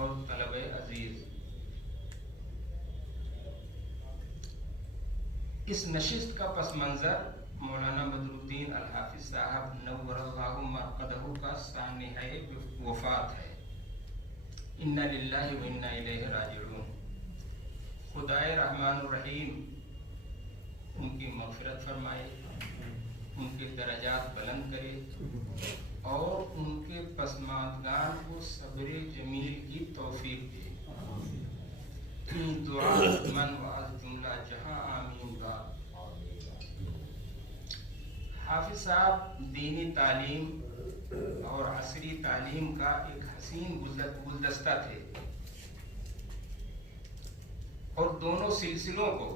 اور طلبہ عزیز، اس نشست کا پس منظر مولانا بدر الدین الحافظ صاحب نور اللہ مرقدہ کا سانحہ وفات ہے۔ انا للہ و انا الیہ راجعون۔ خدائے رحمان الرحیم ان کی مغفرت فرمائے، ان کے درجات بلند کرے اور ان کے پسماندگان کو صبر جمیل کی توفیق دے۔ دعا من وعد جملہ جہاں آمین بات۔ حافظ صاحب دینی تعلیم اور عصری تعلیم کا ایک حسین گلدستہ تھے اور دونوں سلسلوں کو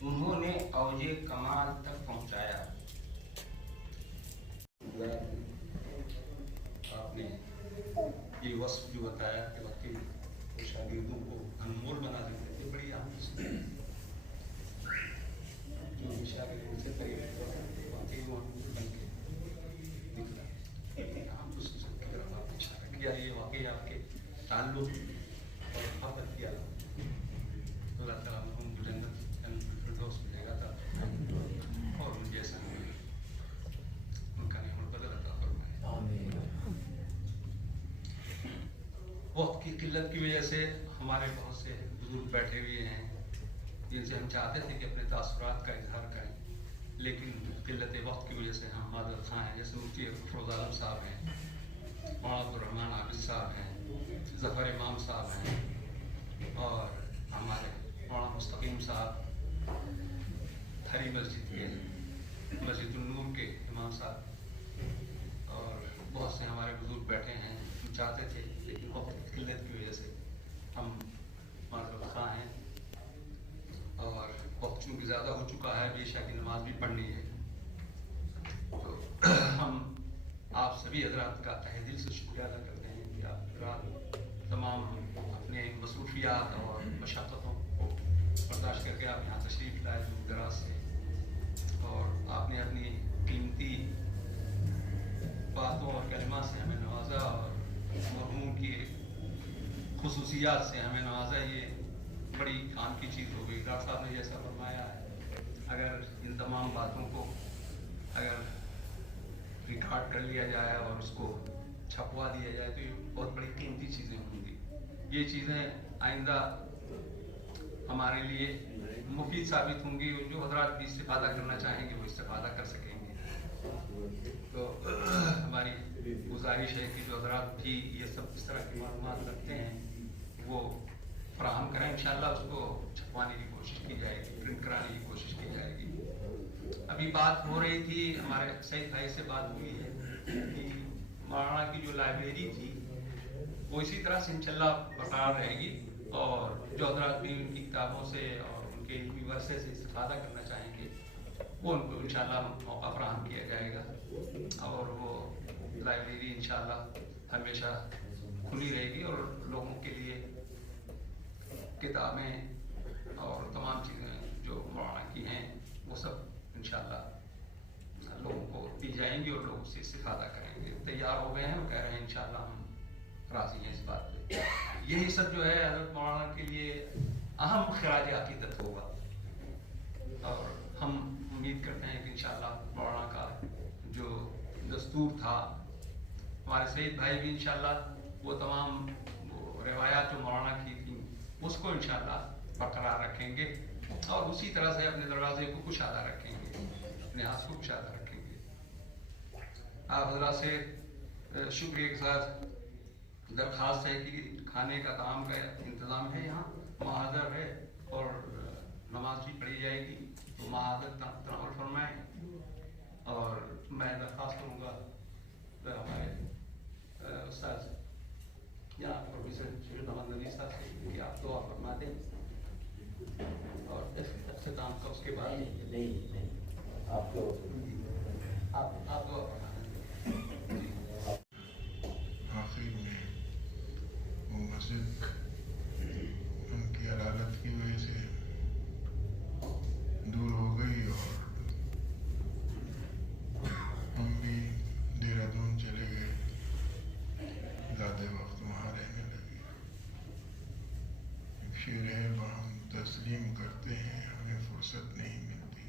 انہوں نے اوج کمال تک پہنچایا۔ آپ نے یہ وصف جو بتایا کہ وقتی شاگردوں کو انمول بنا دیتے تھے، بڑی اہم چیز ہے۔ جو بھی شاگرد ان سے قریب ہوتا ہے واقعی وہ انمول بن کے دکھ رہا ہے۔ اہم خصوصیت کی طرف آپ نے اشارہ کیا، یہ واقعی آپ کے تعلق اور محبت کی علامت ہے۔ اللہ تعالیٰ ان کو جنت الفردوس میں جگہ تھا اور ان جیسا ان کا نعمت بدل عطا فرمائے۔ وقت کی قلت کی وجہ سے ہمارے بہت سے بزرگ بیٹھے ہوئے ہیں جن سے ہم چاہتے تھے کہ اپنے تاثرات کا اظہار کریں، لیکن قلت وقت کی وجہ سے ہم معذرت خواہ ہیں۔ جیسے مفتی افروز عالم صاحب ہیں، مولانا عبدالرحمن عابد صاحب ہیں، ظفر امام صاحب ہیں، اور ہمارے مولانا مستقیم صاحب ہری مسجد کے، مسجد النور کے امام صاحب، اور بہت سے ہمارے بزرگ بیٹھے ہیں۔ ہم چاہتے تھے لیکن وقت کی قلت کی وجہ سے ہم معذرت خواہ ہیں، اور وقت چونکہ زیادہ ہو چکا ہے، عشاء کی نماز بھی پڑھنی ہے، تو ہم آپ سبھی حضرات کا تہ دل سے شکریہ ادا کرتے ہیں کہ آپ حضرات تمام اپنے مصروفیات اور مشقتوں کو برداشت کر کے آپ یہاں تشریف لائے دور دراز سے، اور آپ نے اپنی قیمتی باتوں اور کلمات سے ہمیں نوازا اور مرحوم کی خصوصیات سے ہمیں نوازا۔ یہ بڑی کام کی چیز ہو گئی۔ ڈاکٹر صاحب نے جیسا فرمایا ہے، اگر ان تمام باتوں کو اگر ریکارڈ کر لیا جائے اور اس کو چھپوا دیا جائے تو یہ بہت بڑی قیمتی چیزیں ہوں گی۔ یہ چیزیں آئندہ ہمارے لیے مفید ثابت ہوں گی، جو حضرات بھی استفادہ کرنا چاہیں گے وہ استفادہ کر سکیں گے۔ تو ہماری گزارش ہے کہ جو حضرات بھی یہ سب اس طرح کی معلومات رکھتے ہیں وہ فراہم کریں، انشاءاللہ اس کو چھپوانے کی کوشش کی جائے گی، پرنٹ کرانے کی کوشش کی جائے گی۔ ابھی بات ہو رہی تھی، ہمارے سعید بھائی سے بات ہوئی ہے کہ مولانا کی جو لائبریری تھی وہ اسی طرح سے انشاءاللہ برقرار رہے گی، اور جو حضرات بھی ان کی کتابوں سے اور ان کے علمی ورثے سے استفادہ کرنا چاہیں گے وہ ان کو انشاءاللہ موقع فراہم کیا جائے گا، اور وہ لائبریری انشاءاللہ ہمیشہ کھلی رہے گی، اور لوگوں کے لیے کتابیں اور تمام چیزیں جو مولانا کی ہیں وہ سب انشاءاللہ لوگوں کو دی جائیں گی اور لوگ اس سے استفادہ کریں گے۔ تیار ہو گئے ہیں، وہ کہہ رہے ہیں انشاءاللہ ہم راضی ہیں اس بات پہ۔ یہی سب جو ہے حضرت مولانا کے لیے اہم خراج عقیدت ہوگا، اور ہم امید کرتے ہیں کہ انشاءاللہ مولانا کا جو دستور تھا، ہمارے سعید بھائی بھی انشاءاللہ وہ تمام وہ روایات جو مولانا کی تھیں اس کو انشاءاللہ برقرار رکھیں گے، اور اسی طرح سے اپنے دروازے کو کشادہ رکھیں گے، اپنے ہاتھ کو کشادہ رکھیں گے۔ آپ حضرات سے شکریہ کے ساتھ درخواست ہے کہ کھانے کا کام کا انتظام ہے، یہاں محاضر ہے اور نماز بھی پڑھی جائے گی، تو محاضر تناول فرمائیں، اور میں درخواست کروں گا ہمارے استاذ جناب پروفیسر شریف احمد ندوی صاحب سے کہ آپ دعا فرما دیں، اور اختتام کا اس کے بعد آپ دعا فرما دیں۔ آخر میں وہ مسجد ان کی عدالت کی وجہ سے دور ہو گئی، اور ہم بھی دہرادون چلے گئے، زیادہ وقت وہاں رہنے لگے۔ شعر ہے، ہم تسلیم کرتے ہیں ہمیں فرصت نہیں ملتی،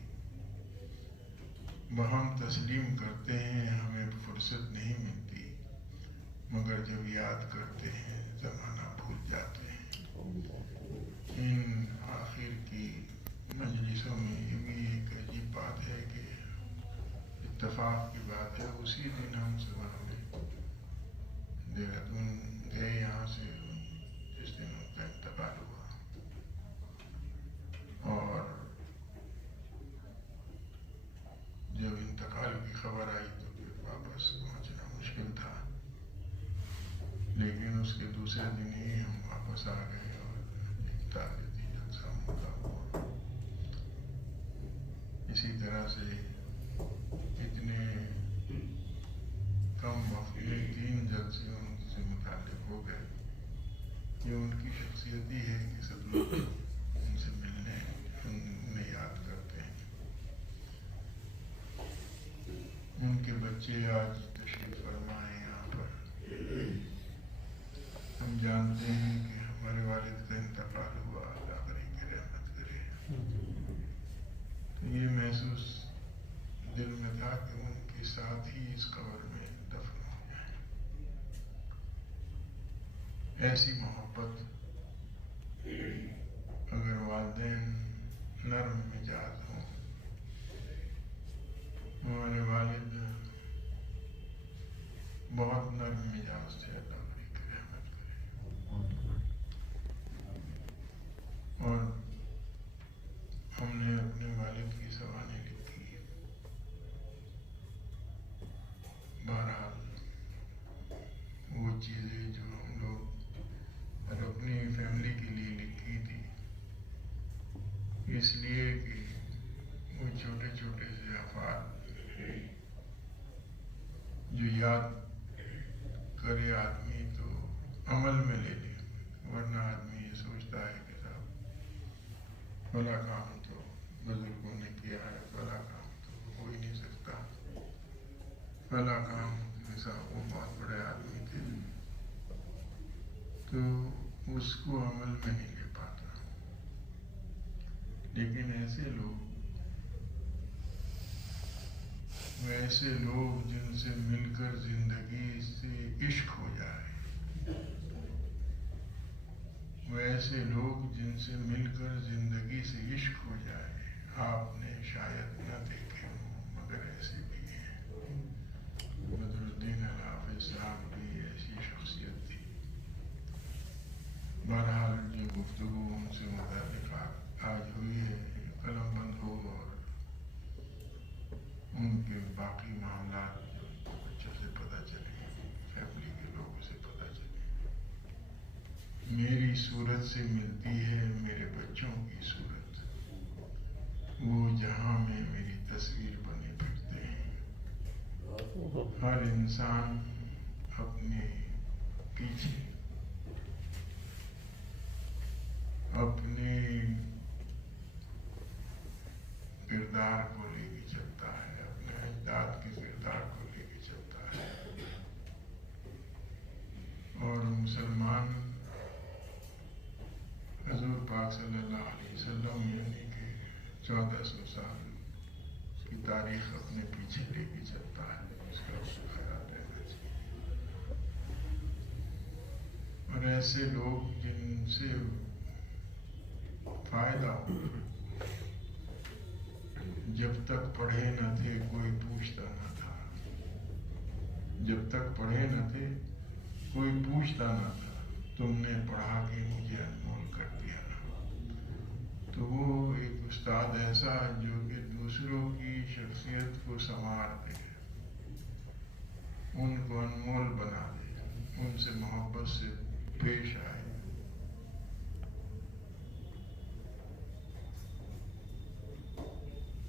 ہم تسلیم کرتے ہیں ہمیں فرصت نہیں ملتی، مگر جب یاد کرتے ہیں زمانہ بھول جاتے ہیں۔ ان آخر کی مجلسوں میں یہ بھی ایک عجیب بات ہے کہ اتفاق کی بات ہے، اسی دن ہم صبح میں دہرادون گئے یہاں سے، جس دن ان کا انتقال ہوا، اور جب انتقال کی خبر آئی تو پھر واپس پہنچنا مشکل تھا، لیکن اس کے دوسرے دن ہی ہم واپس آ گئے اور ایک تعزیتی جلسہ منعقد ہوا۔ اسی طرح سے اتنے کم وقت میں 3 جلسے ان سے متعلق ہو گئے۔ یہ ان کی شخصیت ہی ہے کہ سب لوگ ان سے ملنے، انہیں یاد کرتے ہیں۔ ان کے بچے آج تشریف فرما ہیں یہاں پر۔ ہم جانتے ہیں کہ ہمارے والد کا انتقال ہوا، اللہ کرے کہ رحمت کرے۔ تو یہ محسوس دل میں تھا کہ ان کے ساتھ ہی اس قبر میں دفن ہو جائیں۔ ایسی محبت اگر والدین نرم مزاج ہوں، ہمارے والد بہت نرم مزاج تھے، اللہ کرے کہ رحمت کرے۔ اور ہم نے اپنے والد کی سوانح لکھی، بہرحال وہ چیزیں جو ہم لوگ اپنی فیملی کے لیے لکھی تھی، اس لیے کہ وہ چھوٹے چھوٹے سے افعال جو یاد کرے آدمی تو عمل میں لے لے، ورنہ آدمی یہ سوچتا ہے کہ صاحب فلاں کام تو بزرگوں نے کیا ہے، فلاں کام تو ہو ہی نہیں سکتا، فلاں کام جیسا وہ بہت بڑے آدمی تھے، تو اس کو عمل میں نہیں لے پاتا۔ لیکن ایسے لوگ جن سے مل کر زندگی سے عشق ہو جائے، ویسے لوگ جن سے مل کر زندگی سے عشق ہو جائے، آپ نے شاید نہ دیکھے ہوں، مگر ایسے بھی ہیں۔ بدر الدین الحافظ صاحب بھی ایسی شخصیت تھی۔ بہرحال جو گفتگو ان سے متعلق آج ہوئی ہے، قلم بند ہو اور ان کے باقی معاملات بچوں سے پتہ چلے، فیملی کے لوگوں سے پتہ چلے۔ میری صورت سے ملتی ہے میرے بچوں کی صورت، وہ جہاں میں میری تصویر بنے پھرتے ہیں۔ ہر انسان اپنے پیچھے اپنے کردار کو لے کے چلتا ہے، اپنے اجداد کے کردار کو لے کے چلتا ہے، اور مسلمان حضور پاک صلی اللہ علیہ وسلم یعنی کہ 1400 سال کی تاریخ اپنے پیچھے لے کے چلتا ہے، اس کا خیال رہنا چاہیے۔ اور ایسے لوگ جن سے فائدہ ہو، جب تک پڑھے نہ تھے کوئی پوچھتا نہ تھا، جب تک پڑھے نہ تھے کوئی پوچھتا نہ تھا، تم نے پڑھا کے مجھے انمول کر دیا۔ تو وہ ایک استاد ایسا جو کہ دوسروں کی شخصیت کو سنوار دے، ان کو انمول بنا دے، ان سے محبت سے پیش آئے۔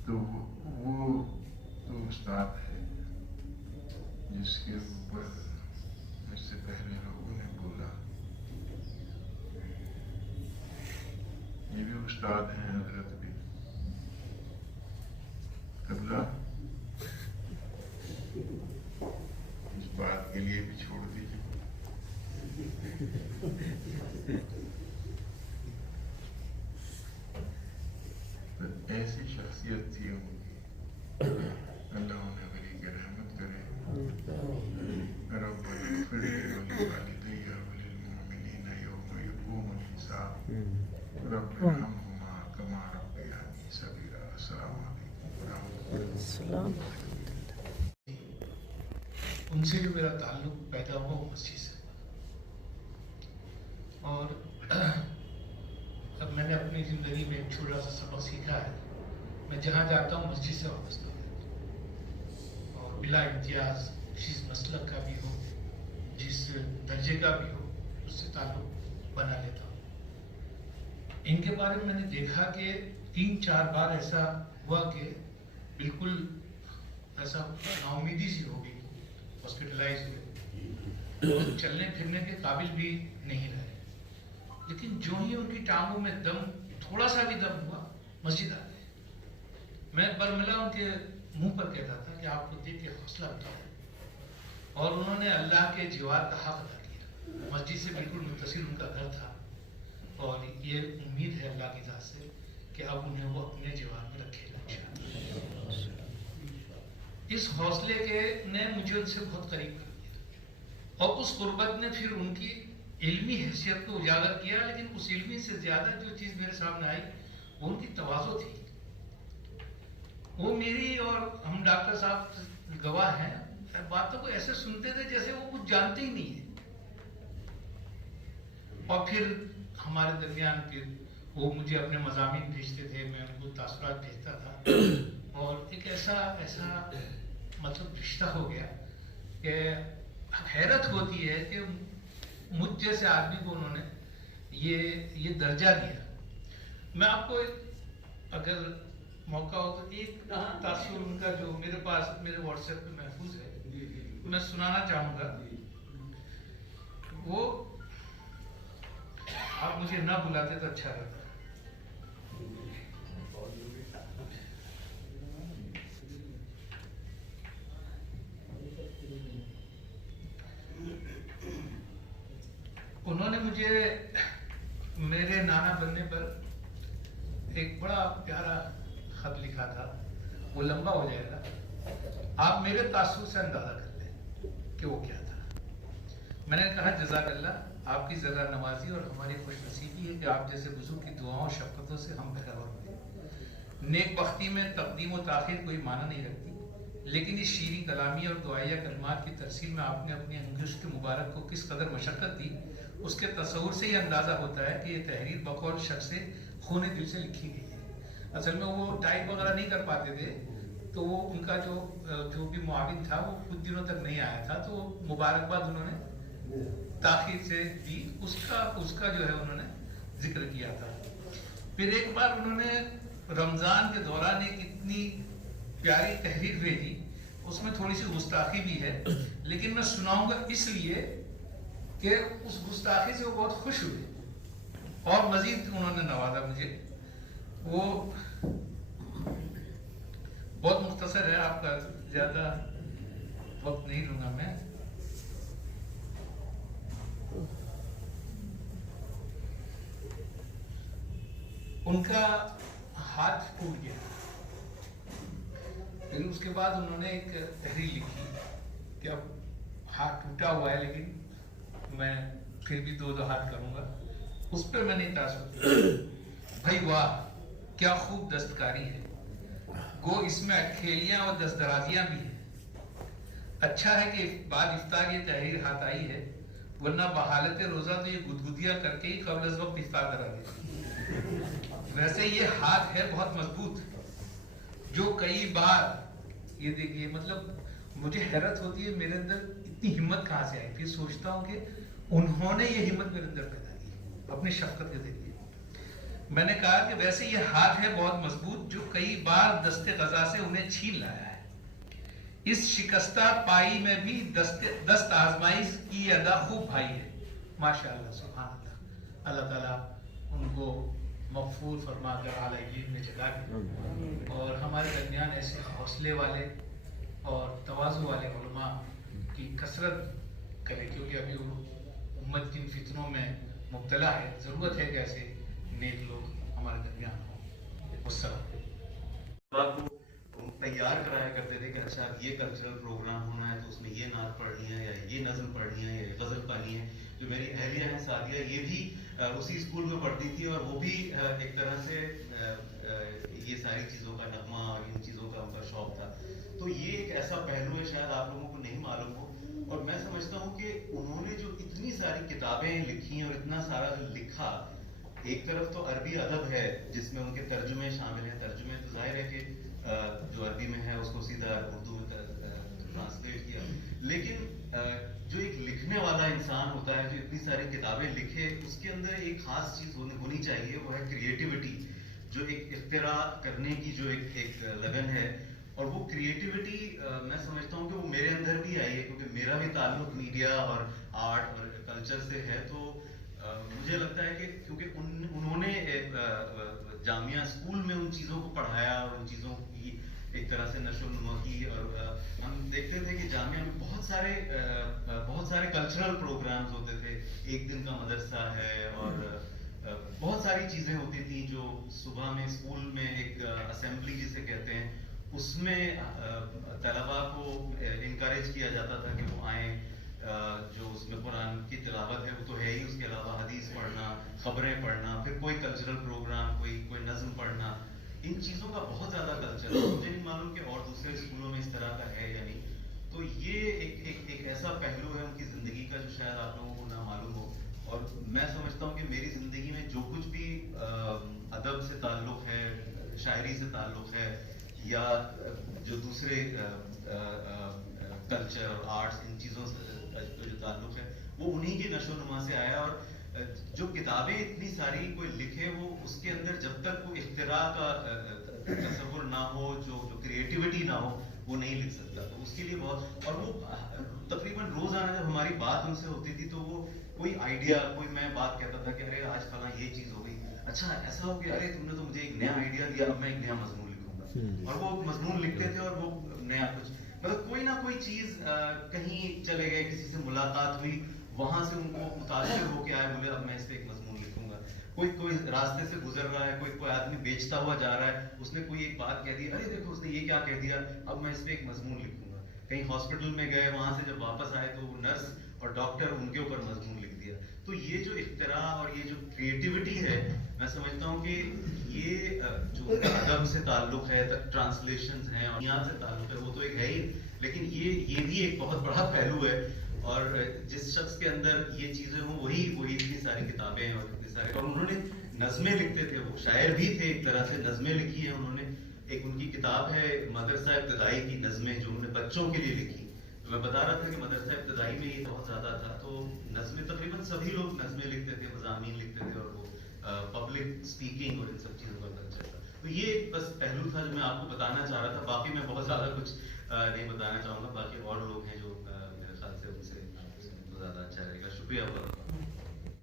تو وہ تو استاد ہے جس کے اوپر مجھ سے پہلے لوگوں نے بولا، یہ بھی استاد ہیں، حضرت بھی قبلہ، اس بات کے لیے بھی چھوڑ دیجیے۔ शख्सियत थी उनकी, अल्लाह उन्हें बड़ी के रहमत करे। रब्बना इग़फिर ली व लिवालिदैया व लिलमुमिनीना यौमा यक़ूमुल हिसाब। रब्बिरहमहुमा कमा रब्बयानी सगीरा। अस्सलामु अलैकुम व रहमतुल्लाह। उनसे जो मेरा ताल्लुक़ पैदा हुआ मस्जिद से, और अब मैंने अपनी ज़िंदगी में एक छोटा सा सबक सीखा है, मैं जहाँ जाता हूँ मस्जिद से वापस हो जाता हूँ, और बिला इम्तियाज़ जिस मसलक का भी हो, जिस दर्जे का भी हो, उससे ताल्लुक़ बना लेता हूँ। इनके बारे में मैंने देखा कि 3-4 बार ऐसा हुआ कि बिल्कुल ऐसा नाउमीदी सी हो गई, हॉस्पिटलाइज हुए, और चलने फिरने के काबिल भी नहीं रहे। लेकिन जो ही उनकी टांगों में दम, थोड़ा सा भी दम हुआ, मस्जिद आ गए। मैं बरमिला उनके मुंह पर कहता था कि आपको देख के हौसला उठा, और उन्होंने अल्लाह के जीवार का हक अदा किया। मस्जिद से बिल्कुल मुत्तसिल उनका घर था, और ये उम्मीद है अल्लाह की ज़ात से कि अब उन्हें वो अपने जीवार में रखेगा इंशाअल्लाह। इस हौसले के ने मुझे उनसे बहुत करीब कर दिया, और उस गुर्बत ने फिर उनकी इल्मी हैसियत को उजागर किया। लेकिन उस इल्मी से ज्यादा जो चीज़ मेरे सामने आई वो उनकी तवाज़ो थी। वो मेरी, और हम डॉक्टर साहब गवाह हैं, बातों को ऐसे सुनते थे जैसे वो कुछ जानते ही नहीं है। और फिर हमारे दरमियान फिर वो मुझे अपने मज़ामीन भेजते थे, मैं उनको तासुरात भेजता था, और एक ऐसा मतलब रिश्ता हो गया कि हैरत होती है कि मुझ जैसे आदमी को उन्होंने ये दर्जा दिया। मैं आपको अगर मौका हो तो एक तासुर उनका जो मेरे पास मेरे व्हाट्सएप पे महफूज है, मैं सुनाना चाहूँगा। वो आप मुझे ना बुलाते तो अच्छा रहता। उन्होंने मुझे मेरे नाना बनने पर एक बड़ा प्यारा खत लिखा था, वो लंबा हो जाएगा, आप मेरे तासुर से अंदाजा कर लें कि वो क्या था। मैंने कहा जज़ाकल्लाह, आपकी ज़रा नवाजी और हमारी खुशनसीबी है कि आप जैसे बुजुर्ग की दुआओं और शफ़क़तों से हम बहरवर हुए। नेक बख्ती में तक़दीम व ताख़ीर कोई माना नहीं रखती, लेकिन इस शीरी कलामी और दुआया कलमात की तरसील में आपने अपनी अंगुश्त मुबारक को किस कदर मशक्क़त दी, उसके तस्वुर से ही अंदाज़ा होता है कि ये तहरीर बकौल शख्स से खूने दिल से लिखी गई है। असल में वो टाइप वगैरह नहीं कर पाते थे, तो वो उनका जो भी मुआविन था वो कुछ दिनों तक नहीं आया था, तो मुबारकबाद उन्होंने ताख़ीर से दी, उसका जो है उन्होंने जिक्र किया था। फिर एक बार उन्होंने रमज़ान के दौरान एक इतनी प्यारी तहरीर भेजी, उसमें थोड़ी सी गुस्ताखी भी है, लेकिन मैं सुनाऊंगा इसलिए कि उस गुस्ताखी से वो बहुत खुश हुए और मजीद उन्होंने नवाजा मुझे। वो बहुत मुख्तसर है, आपका ज्यादा वक्त नहीं लूंगा मैं। उनका हाथ फूट गया, फिर उसके बाद उन्होंने एक तहरीर लिखी कि अब हाथ टूटा हुआ है लेकिन मैं फिर भी 2 हाथ करूंगा। उस पर मैंने तासुर, भाई वाह क्या खूब दस्तकारी है, गो इसमें अटखेलियां और दस्तदराजियां भी हैं। अच्छा है कि बाद इफ्तार ये तहरीर हाथ आई है, वरना बहालत रोजा तो ये गुदगुदियां करके ही कब्ल वक्त इफ्तार करा देती। वैसे ये हाथ है बहुत मजबूत, जो कई बार, ये देखिए मतलब मुझे हैरत होती है मेरे अंदर इतनी हिम्मत कहाँ से आई। फिर सोचता हूँ कि उन्होंने ये हिम्मत मेरे अंदर पैदा की अपनी शफ़क़त के जरिए। मैंने कहा कि वैसे ये हाथ है बहुत मजबूत, जो कई बार दस्ते ग़ज़ा से उन्हें छीन लाया है। इस शिकस्ता पाई में भी दस्त आजमाइश की अदा खूब भाई है। माशाअल्लाह, सुभान अल्लाह। अल्लाह ताला उनको मग़फ़ूर फरमा कर आला इल्म में जगा दे, और हमारे दरमियान ऐसे हौसले वाले और तवाज़ु वाले उलमा की कसरत करे, क्योंकि अभी उम्मत जिन फितनों में मुब्तला है, ज़रूरत है कि ऐसे नेक लोग हमारे दरमियान हों। वस्सलाम। को तैयार कराया करते थे कि अच्छा अब ये कल्चरल प्रोग्राम होना है तो उसमें ये नात पढ़नी है या ये नज़म पढ़नी है या गज़ल पढ़नी है। जो मेरी अहलिया हैं सादिया, ये भी उसी स्कूल में पढ़ती थी और वो भी एक तरह से ये सारी चीज़ों का नगमा और इन चीज़ों का उनका शौक था। तो ये एक ऐसा पहलू है शायद आप लोगों को नहीं मालूम हो, और मैं समझता हूँ कि उन्होंने जो इतनी सारी किताबें लिखी और इतना सारा जो लिखा, एक तरफ तो अरबी अदब है जिसमें उनके तर्जुमे शामिल हैं। तर्जुमे तो जाहिर है कि जो अरबी में है उसको सीधा उर्दू में ट्रांसलेट किया, लेकिन जो एक लिखने वाला इंसान होता है जो इतनी सारी किताबें लिखे, उसके अंदर एक खास चीज होनी चाहिए, वो है क्रिएटिविटी। जो एक इख्तिरा करने की जो एक लगन है, और वो क्रिएटिविटी मैं समझता हूँ कि वो मेरे अंदर भी आई है, क्योंकि मेरा भी ताल्लुक मीडिया और आर्ट और कल्चर से है। तो मुझे लगता है कि क्योंकि उन्होंने जामिया स्कूल में उन चीज़ों को पढ़ाया और उन चीज़ों की एक तरह से नशोनुमा की, और हम देखते थे कि जामिया में बहुत सारे कल्चरल प्रोग्राम्स होते थे। एक दिन का मदरसा है और बहुत सारी चीज़ें होती थी जो सुबह में स्कूल में एक असेंबली जिसे कहते हैं, उसमें तलबा को इनकरेज किया जाता था कि वो आए। जो उसमें कुरान की तिलावत है वो तो है ही, उसके अलावा हदीस पढ़ना, खबरें पढ़ना, फिर कोई कल्चरल प्रोग्राम, कोई नज़्म पढ़ना, इन चीज़ों का बहुत ज़्यादा कल्चर है। मुझे नहीं मालूम कि और दूसरे स्कूलों में इस तरह का है या नहीं। तो ये एक ऐसा पहलू है उनकी ज़िंदगी का जो शायद आप लोगों को ना मालूम हो। और मैं समझता हूँ कि मेरी ज़िंदगी में जो कुछ भी अदब से ताल्लुक़ है, शायरी से ताल्लुक़ है, या जो दूसरे कल्चर और आर्ट्स, इन चीज़ों से जो ताल्लुक़ है, वो उन्हीं की नशोनुमा से आया। और जो किताबें इतनी सारी कोई लिखे, वो उसके अंदर जब तक वो इख्तिरा का तसव्वुर ना हो, जो क्रिएटिविटी ना हो, वो नहीं लिख सकता। तो उसके लिए बहुत, और वो तकरीबन रोज़ाना जब हमारी बात उनसे होती थी तो वो कोई आइडिया, मैं बात कहता था कि अरे आज फला ये चीज़ हो गई, अच्छा ऐसा हो गया, अरे तुमने तो मुझे एक नया आइडिया दिया, अब मैं एक नया मजमून लिखूंगा। और वो मजमून लिखते थे और वो नया कुछ, मतलब कोई ना कोई चीज़, कहीं चले गए, किसी से मुलाकात हुई, वहां से उनको मुतासिर होके आए, बोले अब मैं इस पे एक मजमून लिखूंगा। कोई रास्ते से गुजर रहा है, कोई आदमी बेचता हुआ जा रहा है, उसने कोई एक बात कह दी, अरे देखो उसने ये क्या कह दिया, अब मैं इस पे एक मजमून लिखूंगा। कहीं हॉस्पिटल में गए, वहां से जब वापस आए तो नर्स और डॉक्टर, उनके ऊपर मजमून लिख दिया। तो ये जो इख्तिरा और ये जो क्रिएटिविटी है, मैं समझता हूँ कि ये जो अदब से ताल्लुक है, ट्रांसलेशंस हैं और यहाँ से ताल्लुक है, वो तो एक है ही, लेकिन ये भी एक बहुत बड़ा पहलू है। और जिस शख्स के अंदर ये चीजें हों, वही इतनी सारी किताबें और इतने सारे, और उन्होंने नज़में लिखते थे, वो शायर भी थे एक तरह से, नज़में लिखी है उन्होंने। एक उनकी किताब है मदरसा इब्तिदाई की नज़में, जो उन्होंने बच्चों के लिए लिखी। तो मैं बता रहा था कि मदरसा इब्तिदाई में ये बहुत ज्यादा था, तो नज़में तकरीबन सभी लोग नज़में लिखते थे, मज़ामीन लिखते थे, और वो पब्लिक स्पीकिंग और इन सब चीज़ों का कल्चर था। तो ये बस पहलू था जो मैं आपको बताना चाह रहा था। बाकी मैं बहुत ज़्यादा कुछ नहीं बताना चाहूँगा, बाकी और लोग हैं जो मेरे ख्याल से उनसे ज़्यादा अच्छा रहेगा। शुक्रिया।